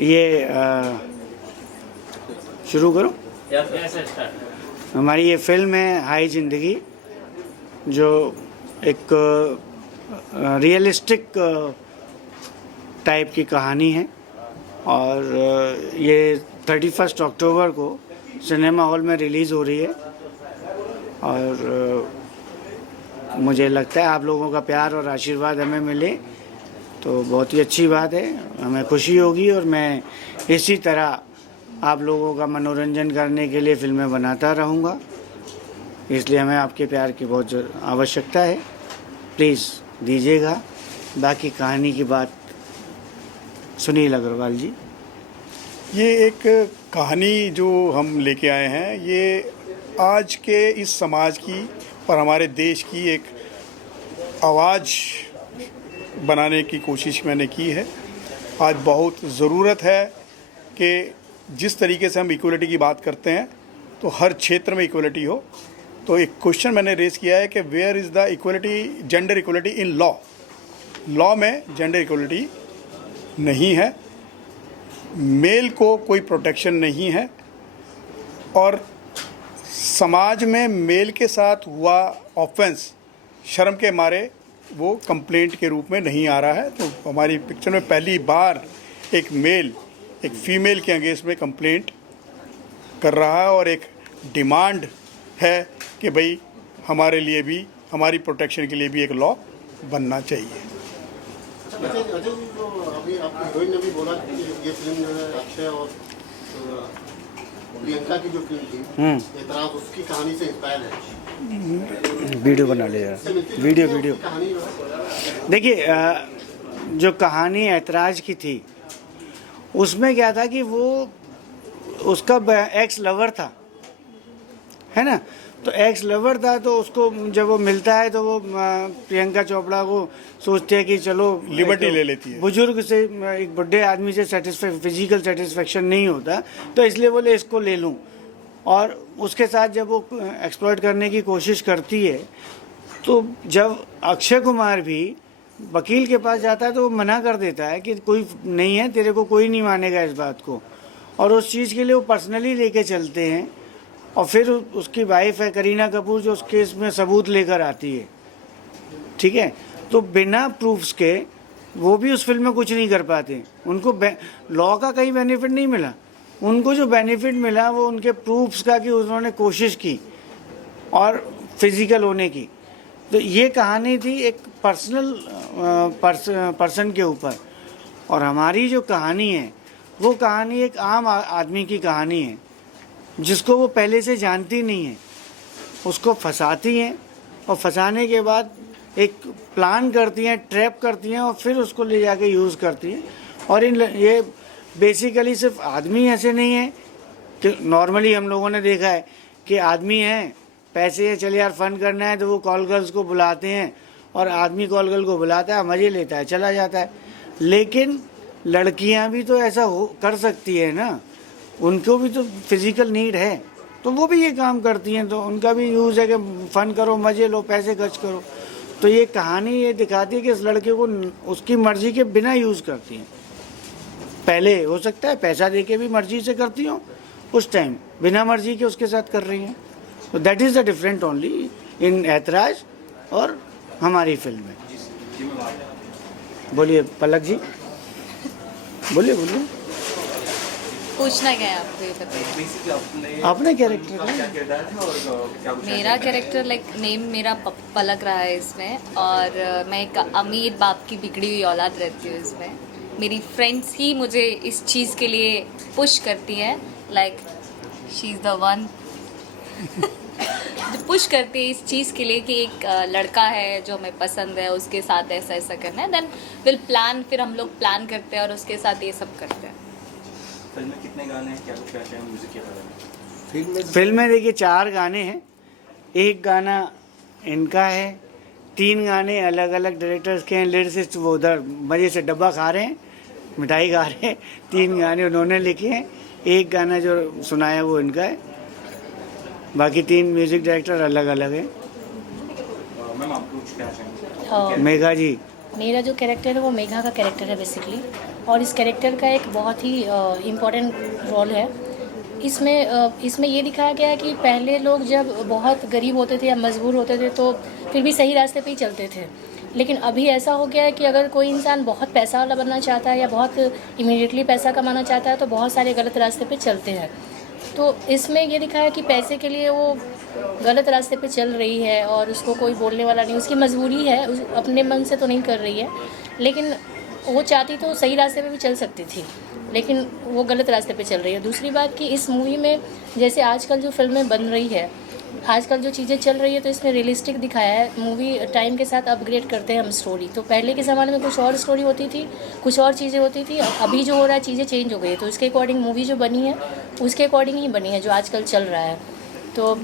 ये शुरू करो। हमारी ये फिल्म है हाय ज़िंदगी, जो एक रियलिस्टिक टाइप की कहानी है और ये 31 अक्टूबर को सिनेमा हॉल में रिलीज़ हो रही है। और मुझे लगता है आप लोगों का प्यार और आशीर्वाद हमें मिले तो बहुत ही अच्छी बात है, हमें खुशी होगी। और मैं इसी तरह आप लोगों का मनोरंजन करने के लिए फिल्में बनाता रहूँगा, इसलिए हमें आपके प्यार की बहुत आवश्यकता है। प्लीज़ दीजिएगा। बाकी कहानी की बात सुनील अग्रवाल जी। ये एक कहानी जो हम लेके आए हैं, ये आज के इस समाज की और हमारे देश की एक आवाज़ बनाने की कोशिश मैंने की है। आज बहुत ज़रूरत है कि जिस तरीके से हम इक्वलिटी की बात करते हैं तो हर क्षेत्र में इक्वलिटी हो। तो एक क्वेश्चन मैंने रेज़ किया है कि where is the equality, gender equality in law. Law में जेंडर इक्वलिटी नहीं है, मेल को कोई प्रोटेक्शन नहीं है और समाज में मेल के साथ हुआ ऑफेंस शर्म के मारे वो कंप्लेंट के रूप में नहीं आ रहा है। तो हमारी पिक्चर में पहली बार एक मेल एक फीमेल के अगेंस्ट में कंप्लेंट कर रहा है और एक डिमांड है कि भाई हमारे लिए भी, हमारी प्रोटेक्शन के लिए भी एक लॉ बनना चाहिए। अजय जी, जो अभी आपकी हीरोइन ने भी बोला कि ये फिल्म जो है अक्षय और प्रियंका की जो फिल्म थी ऐतराज, उसकी कहानी से इंस्पायर है। वीडियो बना ले यार, वीडियो। कहानी जो है, देखिए, जो कहानी ऐतराज की थी उसमें क्या था कि वो उसका एक्स लवर था, है ना। तो एक्स लवर था तो उसको जब वो मिलता है तो वो प्रियंका चोपड़ा को सोचते हैं कि चलो लिबर्टी ले लेती है। बुजुर्ग से, एक बुढ़े आदमी से फिजिकल सेटिस्फेक्शन नहीं होता, तो इसलिए बोले इसको ले लूं। और उसके साथ जब वो एक्सप्लॉइट करने की कोशिश करती है तो जब अक्षय कुमार भी वकील के पास जाता है तो वो मना कर देता है कि कोई नहीं है, तेरे को कोई नहीं मानेगा इस बात को। और उस चीज़ के लिए वो पर्सनली लेके चलते हैं और फिर उसकी वाइफ है करीना कपूर जो उस केस में सबूत लेकर आती है, ठीक है। तो बिना प्रूफ्स के वो भी उस फिल्म में कुछ नहीं कर पाते। उनको लॉ का कहीं बेनिफिट नहीं मिला, उनको जो बेनिफिट मिला वो उनके प्रूफ्स का कि उन्होंने कोशिश की और फिजिकल होने की। तो ये कहानी थी एक पर्सन के ऊपर, और हमारी जो कहानी है वो कहानी एक आम आदमी की कहानी है जिसको वो पहले से जानती नहीं है, उसको फंसाती हैं और फंसाने के बाद एक प्लान करती हैं, ट्रैप करती हैं और फिर उसको ले जाके यूज़ करती हैं। और ये बेसिकली सिर्फ आदमी ऐसे नहीं है कि नॉर्मली हम लोगों ने देखा है कि आदमी हैं, पैसे हैं, चल यार फ़न करना है तो वो कॉल गर्ल्स को बुलाते हैं और आदमी कॉल गर्ल को बुलाता है, मज़े लेता है, चला जाता है। लेकिन लड़कियां भी तो ऐसा कर सकती है ना, उनको भी तो फिजिकल नीड है, तो वो भी ये काम करती हैं, तो उनका भी यूज़ है कि फ़न करो, मज़े लो, पैसे खर्च करो। तो ये कहानी ये दिखाती है कि इस लड़के को उसकी मर्ज़ी के बिना यूज़ करती हैं। पहले हो सकता है पैसा दे के भी मर्ज़ी से करती हो, उस टाइम बिना मर्ज़ी के उसके साथ कर रही हैं। तो that is the different only in ऐतराज और हमारी फिल्म में। बोलिए पलक जी, बोलिए। पूछना क्या है आपको, ये बताइए। अपने कैरेक्टर का मेरा कैरेक्टर नेम मेरा पलक रहा है इसमें, और मैं एक अमीर बाप की बिगड़ी हुई औलाद रहती हूँ इसमें। मेरी फ्रेंड्स ही मुझे इस चीज़ के लिए पुश करती हैं, शी इज़ द वन जो पुश करती है इस चीज़ के लिए कि एक लड़का है जो हमें पसंद है, उसके साथ ऐसा ऐसा करना है। देन विल प्लान, फिर हम लोग प्लान करते हैं और उसके साथ ये सब करते हैं। फिल्म में कितने गाने हैं, क्या कुछ कहते हैं म्यूजिक के बारे में? फिल्म में देखिए 4 गाने हैं, एक गाना इनका है, 3 गाने अलग अलग डायरेक्टर्स के हैं। लिरिसिस्ट वो उधर मज़े से डब्बा खा रहे हैं, मिठाई खा रहे हैं। 3 गाने उन्होंने लिखे हैं, एक गाना जो सुनाया वो इनका है, बाकी 3 म्यूजिक डायरेक्टर अलग अलग हैं। मैम आप कुछ कहना चाहेंगे? मेघा जी मेरा जो कैरेक्टर है वो मेघा का कैरेक्टर है बेसिकली, और इस कैरेक्टर का एक बहुत ही इम्पोर्टेंट रोल है। इसमें ये दिखाया गया है कि पहले लोग जब बहुत गरीब होते थे या मजबूर होते थे तो फिर भी सही रास्ते पे ही चलते थे, लेकिन अभी ऐसा हो गया है कि अगर कोई इंसान बहुत पैसा वाला बनना चाहता है या बहुत इमीडिएटली पैसा कमाना चाहता है तो बहुत सारे गलत रास्ते पे चलते हैं। तो इसमें ये दिखाया कि पैसे के लिए वो गलत रास्ते पे चल रही है और उसको कोई बोलने वाला नहीं, उसकी मजबूरी है, अपने मन से तो नहीं कर रही है, लेकिन वो चाहती तो सही रास्ते पे भी चल सकती थी, लेकिन वो गलत रास्ते पे चल रही है। दूसरी बात कि इस मूवी में जैसे आजकल जो फिल्में बन रही है, आजकल जो चीज़ें चल रही है, तो इसमें रियलिस्टिक दिखाया है। मूवी टाइम के साथ अपग्रेड करते हैं हम स्टोरी। तो पहले के ज़माने में कुछ और स्टोरी होती थी, कुछ और चीज़ें होती थी, अभी जो हो रहा है चीज़ें चेंज हो गई है, तो उसके अकॉर्डिंग मूवी जो बनी है उसके अकॉर्डिंग ही बनी है जो आजकल चल रहा है। तो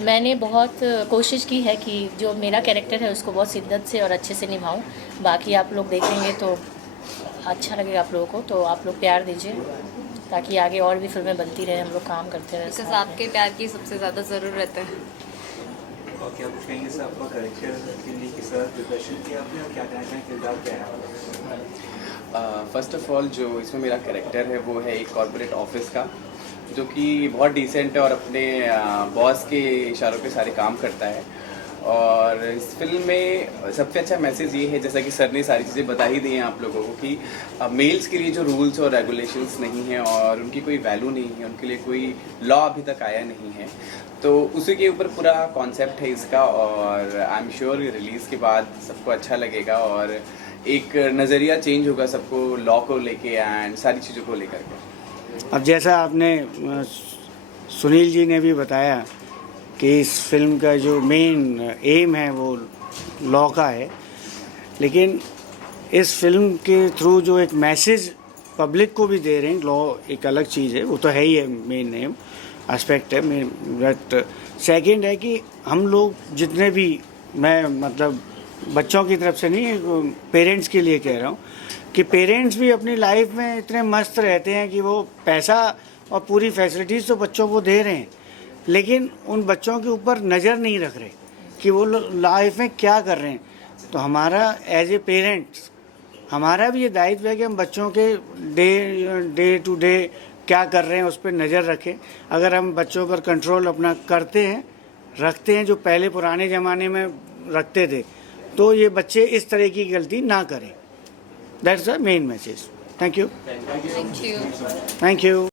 मैंने बहुत कोशिश की है कि जो मेरा कैरेक्टर है उसको बहुत शिद्दत से और अच्छे से निभाऊं। बाकी आप लोग देखेंगे तो अच्छा लगेगा आप लोगों को, तो आप लोग प्यार दीजिए ताकि आगे और भी फिल्में बनती रहे, हम लोग काम करते रहे। बिकॉज आपके प्यार की सबसे ज़्यादा ज़रूरत है। और क्या कुछ कहेंगे सर, आपका करेक्टर के लिए किस तरह प्रिपरेशन किया आपने और क्या कहना चाहें, किरदार क्या है? फर्स्ट ऑफ ऑल जो इसमें मेरा कैरेक्टर है वो है एक कॉर्पोरेट ऑफिस का, जो कि बहुत डिसेंट है और अपने बॉस के इशारों पे सारे काम करता है। और इस फिल्म में सबसे अच्छा मैसेज ये है, जैसा कि सर ने सारी चीज़ें बता ही दी हैं आप लोगों को, कि मेल्स के लिए जो रूल्स और रेगुलेशंस नहीं हैं और उनकी कोई वैल्यू नहीं है, उनके लिए कोई लॉ अभी तक आया नहीं है, तो उसी के ऊपर पूरा कॉन्सेप्ट है इसका। और आई एम श्योर रिलीज़ के बाद सबको अच्छा लगेगा और एक नज़रिया चेंज होगा सबको लॉ को लेके एंड सारी चीज़ों को लेकर के। अब जैसा आपने सुनील जी ने भी बताया कि इस फिल्म का जो मेन एम है वो लॉ का है, लेकिन इस फिल्म के थ्रू जो एक मैसेज पब्लिक को भी दे रहे हैं, लॉ एक अलग चीज़ है, वो तो है ही है, मेन एम एस्पेक्ट है। बट सेकंड है कि हम लोग जितने भी, मैं मतलब बच्चों की तरफ से नहीं, पेरेंट्स के लिए कह रहा हूँ कि पेरेंट्स भी अपनी लाइफ में इतने मस्त रहते हैं कि वो पैसा और पूरी फैसिलिटीज़ तो बच्चों को दे रहे हैं, लेकिन उन बच्चों के ऊपर नज़र नहीं रख रहे कि वो लाइफ में क्या कर रहे हैं। तो हमारा एज ए पेरेंट्स हमारा भी ये दायित्व है कि हम बच्चों के डे टू डे क्या कर रहे हैं उस पर नज़र रखें। अगर हम बच्चों पर कंट्रोल अपना रखते हैं जो पहले पुराने ज़माने में रखते थे, तो ये बच्चे इस तरह की गलती ना करें। That's the main message. Thank you. Thank you. Thank you.